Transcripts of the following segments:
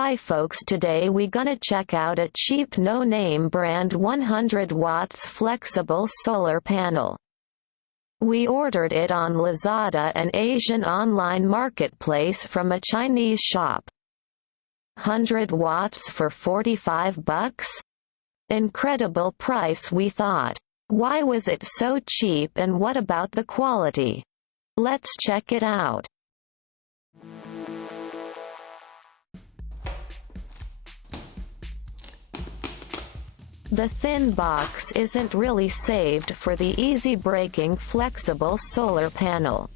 Hi folks, today we gonna check out a cheap no-name brand 100 watts flexible solar panel. We ordered it on Lazada, an Asian online marketplace, from a Chinese shop. 100 watts for $45? Incredible price, we thought. Why was it so cheap, and what about the quality? Let's check it out. The thin box isn't really saved for the easy-breaking flexible solar panel.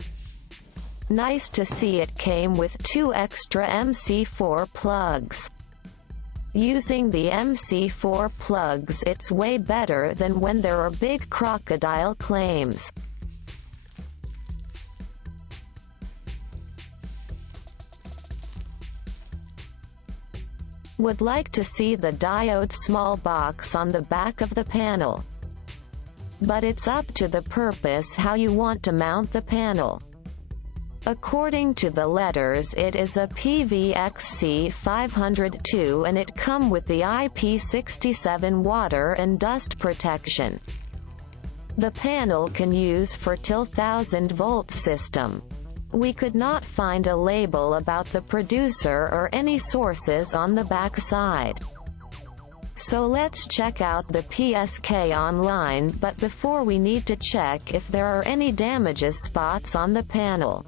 Nice to see it came with 2 extra MC4 plugs. Using the MC4 plugs, it's way better than when there are big crocodile claims. Would like to see the diode small box on the back of the panel. But it's up to the purpose how you want to mount the panel. According to the letters, it is a PVXC502 and it come with the IP67 water and dust protection. The panel can use for till 1000-volt system. We could not find a label about the producer or any sources on the back side. So let's check out the PSK online, but before we need to check if there are any damages spots on the panel.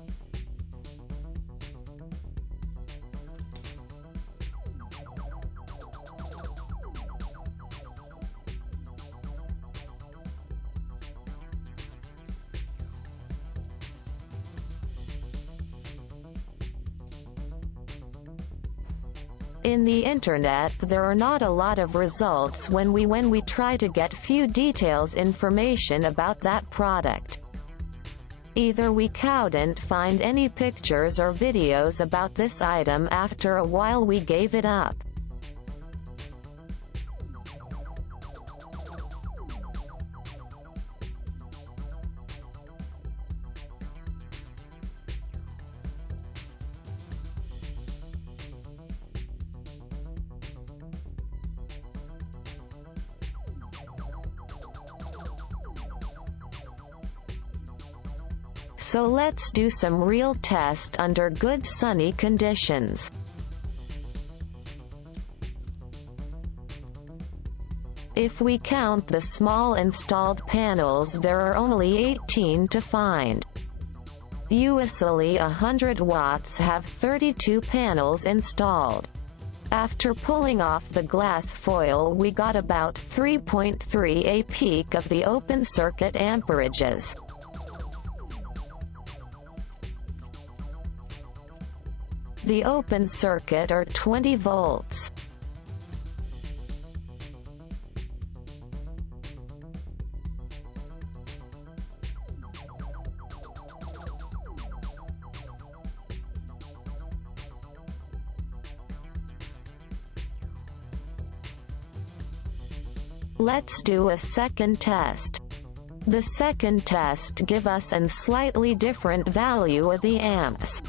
In the internet there are not a lot of results when we try to get few details information about that product. Either we couldn't find any pictures or videos about this item, after a while we gave it up. So let's do some real test under good sunny conditions. If we count the small installed panels, there are only 18 to find. Usually 100 watts have 32 panels installed. After pulling off the glass foil, we got about 3.3 a peak of the open circuit amperages. The open circuit are 20 volts. Let's do a second test. The second test give us a slightly different value of the amps.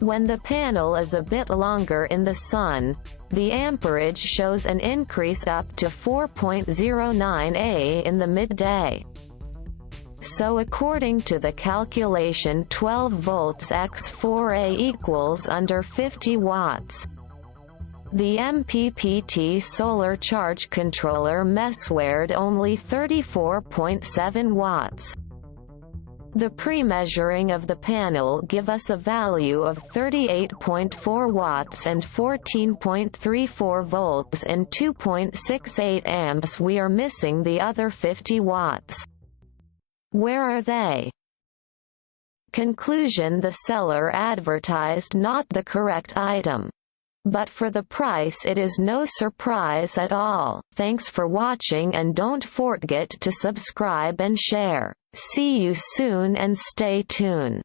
When the panel is a bit longer in the sun, the amperage shows an increase up to 4.09 A in the midday. So according to the calculation, 12 volts x 4A equals under 50 watts. The MPPT solar charge controller measured only 34.7 watts. The pre-measuring of the panel give us a value of 38.4 watts and 14.34 volts and 2.68 amps. We are missing the other 50 watts. Where are they? Conclusion: the seller advertised not the correct item. But for the price it is no surprise at all. Thanks for watching, and don't forget to subscribe and share. See you soon and stay tuned.